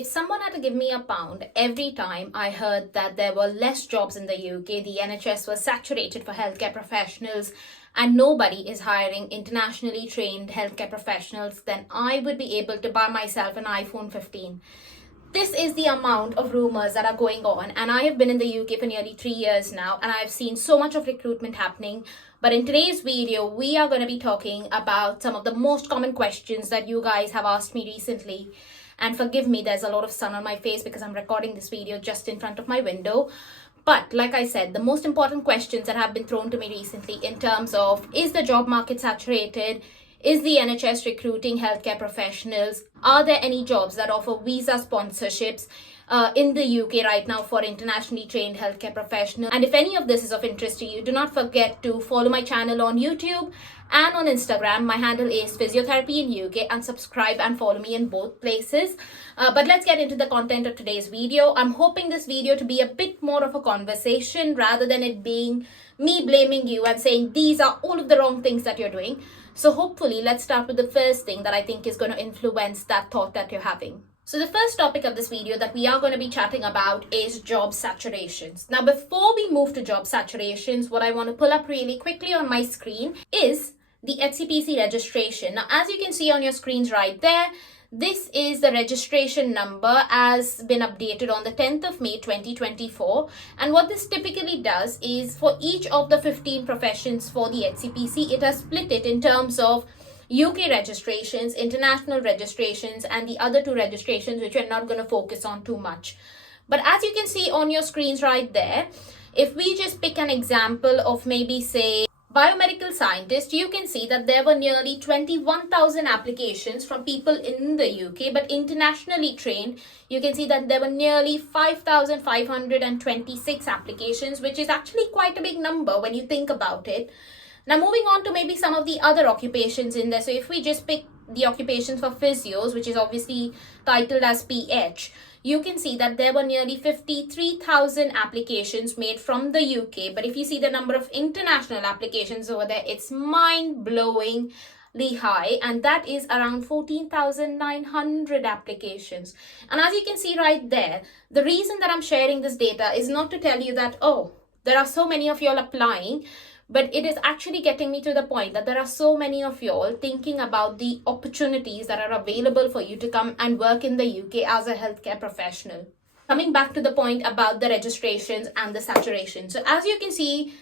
If someone had to give me a pound every time I heard that there were less jobs in the UK, the NHS was saturated for healthcare professionals, and nobody is hiring internationally trained healthcare professionals, then I would be able to buy myself an iPhone 15. This is the amount of rumors that are going on, and I have been in the UK for nearly 3 years now, and I've seen so much of recruitment happening. But in today's video, we are going to be talking about some of the most common questions that you guys have asked me recently. And forgive me, there's a lot of sun on my face because I'm recording this video just in front of my window. But like I said, the most important questions that have been thrown to me recently in terms of, is the job market saturated? Is the NHS recruiting healthcare professionals? Are there any jobs that offer visa sponsorships in the UK right now for internationally trained healthcare professionals? And if any of this is of interest to you, do not forget to follow my channel on YouTube and on Instagram. My handle is Physiotherapy in UK, and subscribe and follow me in both places. But let's get into the content of today's video. I'm hoping this video to be a bit more of a conversation rather than it being me blaming you and saying these are all of the wrong things that you're doing. So hopefully, let's start with the first thing that I think is going to influence that thought that you're having. So the first topic of this video that we are going to be chatting about is job saturations. Now, before we move to job saturations, what I want to pull up really quickly on my screen is the HCPC registration. Now, as you can see on your screens right there, this is the registration number as been updated on the 10th of May 2024. And what this typically does is for each of the 15 professions for the HCPC, it has split it in terms of UK registrations, international registrations, and the other two registrations, which we're not going to focus on too much. But as you can see on your screens right there, if we just pick an example of maybe say biomedical scientist, you can see that there were nearly 21,000 applications from people in the UK, but internationally trained, you can see that there were nearly 5,526 applications, which is actually quite a big number when you think about it. Now, moving on to maybe some of the other occupations in there. So if we just pick the occupations for physios, which is obviously titled as PH, you can see that there were nearly 53,000 applications made from the UK. But if you see the number of international applications over there, it's mind-blowingly high. And that is around 14,900 applications. And as you can see right there, the reason that I'm sharing this data is not to tell you that, oh, there are so many of y'all applying, but it is actually getting me to the point that there are so many of y'all thinking about the opportunities that are available for you to come and work in the UK as a healthcare professional. Coming back to the point about the registrations and the saturation. So as you can see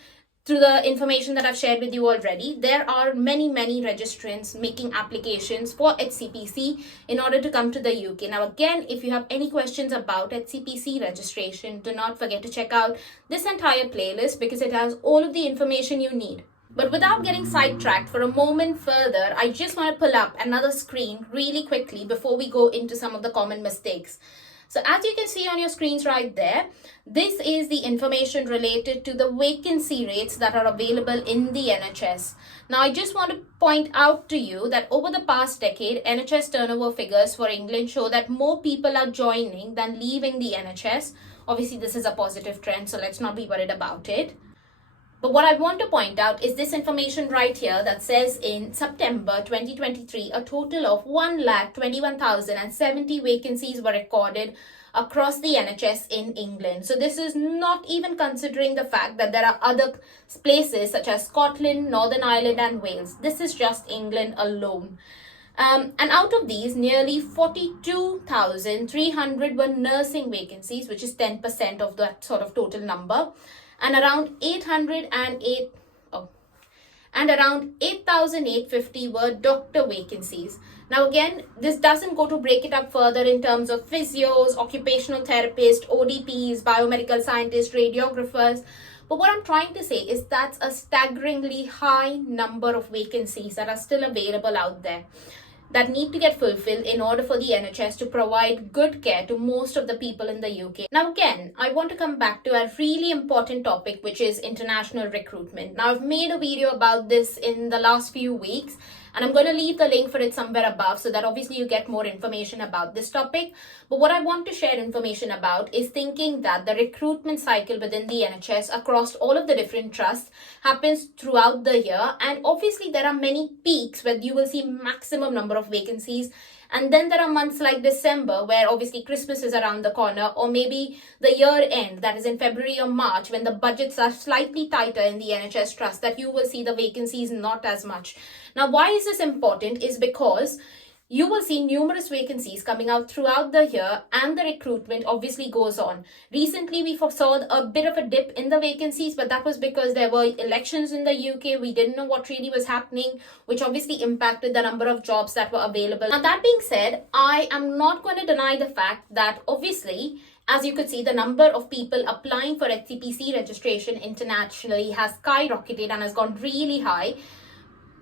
through the information that I've shared with you already, there are many registrants making applications for HCPC in order to come to the UK. Now again, if you have any questions about HCPC registration, do not forget to check out this entire playlist because it has all of the information you need. But without getting sidetracked for a moment further, I just want to pull up another screen really quickly before we go into some of the common mistakes. So as you can see on your screens right there, this is the information related to the vacancy rates that are available in the NHS. Now, I just want to point out to you that over the past decade, NHS turnover figures for England show that more people are joining than leaving the NHS. Obviously, this is a positive trend, so let's not be worried about it. But what I want to point out is this information right here that says in September 2023, a total of 121,070 vacancies were recorded across the NHS in England. So this is not even considering the fact that there are other places such as Scotland, Northern Ireland and Wales. This is just England alone. And out of these, nearly 42,300 were nursing vacancies, which is 10% of that sort of total number. And around 8,850 were doctor vacancies. Now again, this doesn't go to break it up further in terms of physios, occupational therapists, ODPs, biomedical scientists, radiographers. But what I'm trying to say is that's a staggeringly high number of vacancies that are still available out there that need to get fulfilled in order for the NHS to provide good care to most of the people in the UK. Now again, I want to come back to a really important topic, which is international recruitment. Now I've made a video about this in the last few weeks, and I'm going to leave the link for it somewhere above so that obviously you get more information about this topic. But what I want to share information about is thinking that the recruitment cycle within the NHS across all of the different trusts happens throughout the year. And obviously there are many peaks where you will see maximum number of vacancies. And then there are months like December, where obviously Christmas is around the corner, or maybe the year end, that is in February or March, when the budgets are slightly tighter in the NHS trust, that you will see the vacancies not as much. Now, why is this important? Is because you will see numerous vacancies coming out throughout the year, and the recruitment obviously goes on. Recently, we saw a bit of a dip in the vacancies, but that was because there were elections in the UK. We didn't know what really was happening, which obviously impacted the number of jobs that were available. Now, that being said, I am not going to deny the fact that obviously, as you could see, the number of people applying for HCPC registration internationally has skyrocketed and has gone really high.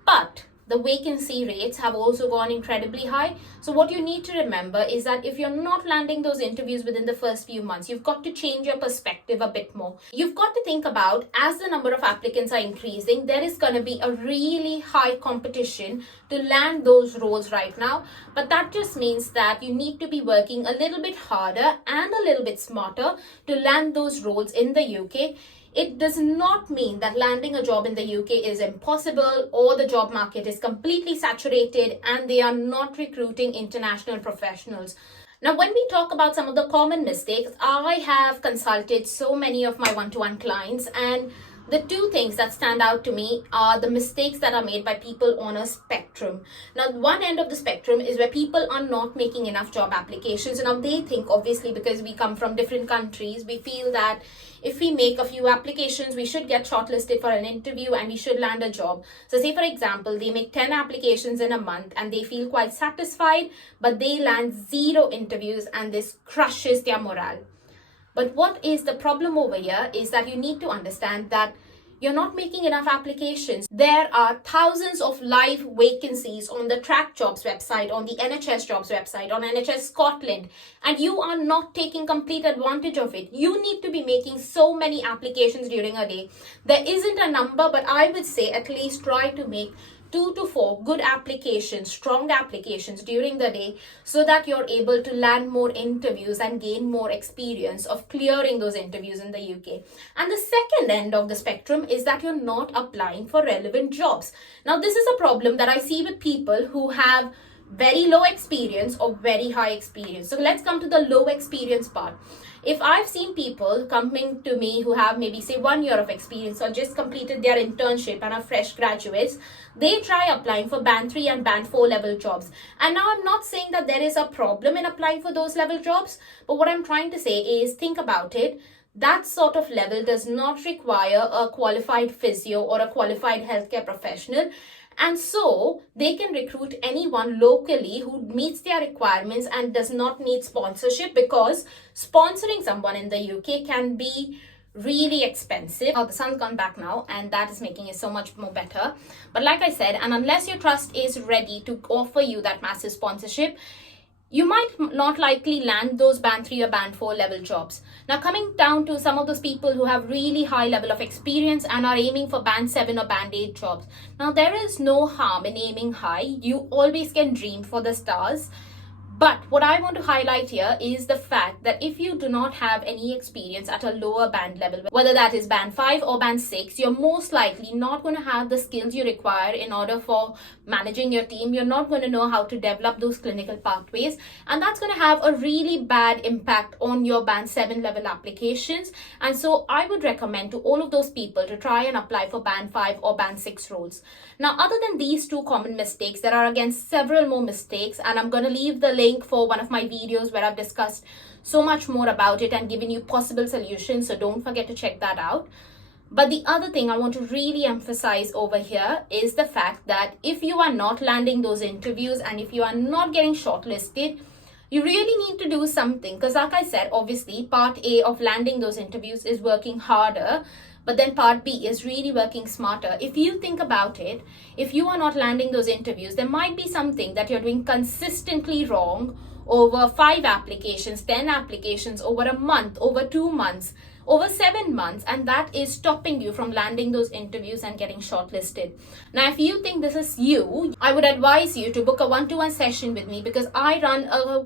But the vacancy rates have also gone incredibly high. So what you need to remember is that if you're not landing those interviews within the first few months, you've got to change your perspective a bit more. You've got to think about, as the number of applicants are increasing, there is going to be a really high competition to land those roles right now. But that just means that you need to be working a little bit harder and a little bit smarter to land those roles in the UK. It does not mean that landing a job in the UK is impossible, or the job market is completely saturated and they are not recruiting international professionals. Now, when we talk about some of the common mistakes, I have consulted so many of my one-to-one clients, and the two things that stand out to me are the mistakes that are made by people on a spectrum. Now, one end of the spectrum is where people are not making enough job applications. Now, they think, obviously, because we come from different countries, we feel that if we make a few applications, we should get shortlisted for an interview and we should land a job. So say, for example, they make 10 applications in a month and they feel quite satisfied, but they land 0 interviews, and this crushes their morale. But what is the problem over here is that you need to understand that you're not making enough applications. There are thousands of live vacancies on the Track Jobs website, on the NHS Jobs website, on NHS Scotland, and you are not taking complete advantage of it. You need to be making so many applications during a day. There isn't a number, but I would say at least try to make 2 to 4 good applications, strong applications during the day, so that you're able to land more interviews and gain more experience of clearing those interviews in the UK. And the second end of the spectrum is that you're not applying for relevant jobs. Now, this is a problem that I see with people who have very low experience or very high experience. So let's come to the low experience part. If I've seen people coming to me who have maybe say 1 year of experience or just completed their internship and are fresh graduates, they try applying for band 3 and band 4 level jobs. And now I'm not saying that there is a problem in applying for those level jobs, but what I'm trying to say is think about it. That sort of level does not require a qualified physio or a qualified healthcare professional. And so they can recruit anyone locally who meets their requirements and does not need sponsorship, because sponsoring someone in the UK can be really expensive. Oh, the sun's gone back now, and that is making it so much more better. But like I said, and unless your trust is ready to offer you that massive sponsorship, you might not likely land those band 3 or band 4 level jobs. Now, coming down to some of those people who have really high level of experience and are aiming for band 7 or band 8 jobs. Now, there is no harm in aiming high. You always can dream for the stars. But what I want to highlight here is the fact that if you do not have any experience at a lower band level, whether that is band 5 or band 6, you're most likely not going to have the skills you require in order for managing your team. You're not going to know how to develop those clinical pathways, and that's going to have a really bad impact on your band 7 level applications. And so I would recommend to all of those people to try and apply for band 5 or band 6 roles. Now, other than these two common mistakes, there are again several more mistakes, and I'm going to leave the link for one of my videos where I've discussed so much more about it and given you possible solutions, so don't forget to check that out. But the other thing I want to really emphasize over here is the fact that if you are not landing those interviews and if you are not getting shortlisted, you really need to do something, because like I said, obviously part A of landing those interviews is working harder, but then part B is really working smarter. If you think about it, if you are not landing those interviews, there might be something that you're doing consistently wrong over 5 applications, 10 applications, over a month, over 2 months, over 7 months, and that is stopping you from landing those interviews and getting shortlisted. Now, if you think this is you, I would advise you to book a one-to-one session with me, because I run a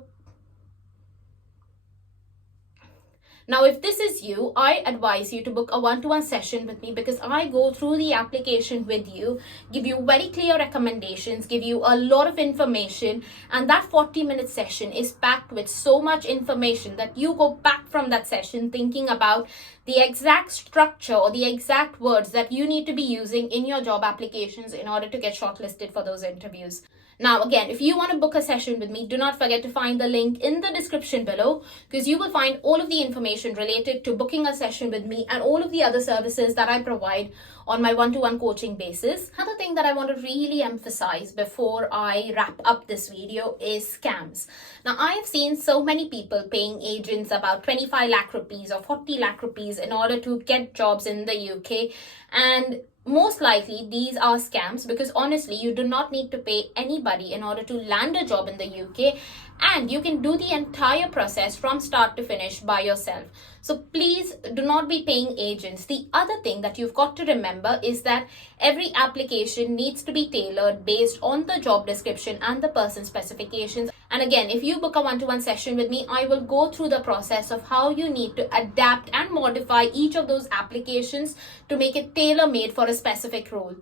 Now, if this is you, I advise you to book a one-to-one session with me, because I go through the application with you, give you very clear recommendations, give you a lot of information, and that 40-minute session is packed with so much information that you go back from that session thinking about the exact structure or the exact words that you need to be using in your job applications in order to get shortlisted for those interviews. Now, again, if you want to book a session with me, do not forget to find the link in the description below, because you will find all of the information related to booking a session with me and all of the other services that I provide on my one-to-one coaching basis. Another thing that I want to really emphasize before I wrap up this video is scams. Now, I have seen so many people paying agents about 25 lakh rupees or 40 lakh rupees in order to get jobs in the UK, and most likely these are scams, because honestly, you do not need to pay anybody in order to land a job in the UK, and you can do the entire process from start to finish by yourself. So please do not be paying agents. The other thing that you've got to remember is that every application needs to be tailored based on the job description and the person specifications. And again, if you book a one-to-one session with me, I will go through the process of how you need to adapt and modify each of those applications to make it tailor-made for a specific role.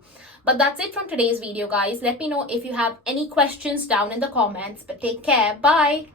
But that's it from today's video, guys. Let me know if you have any questions down in the comments. But take care. Bye.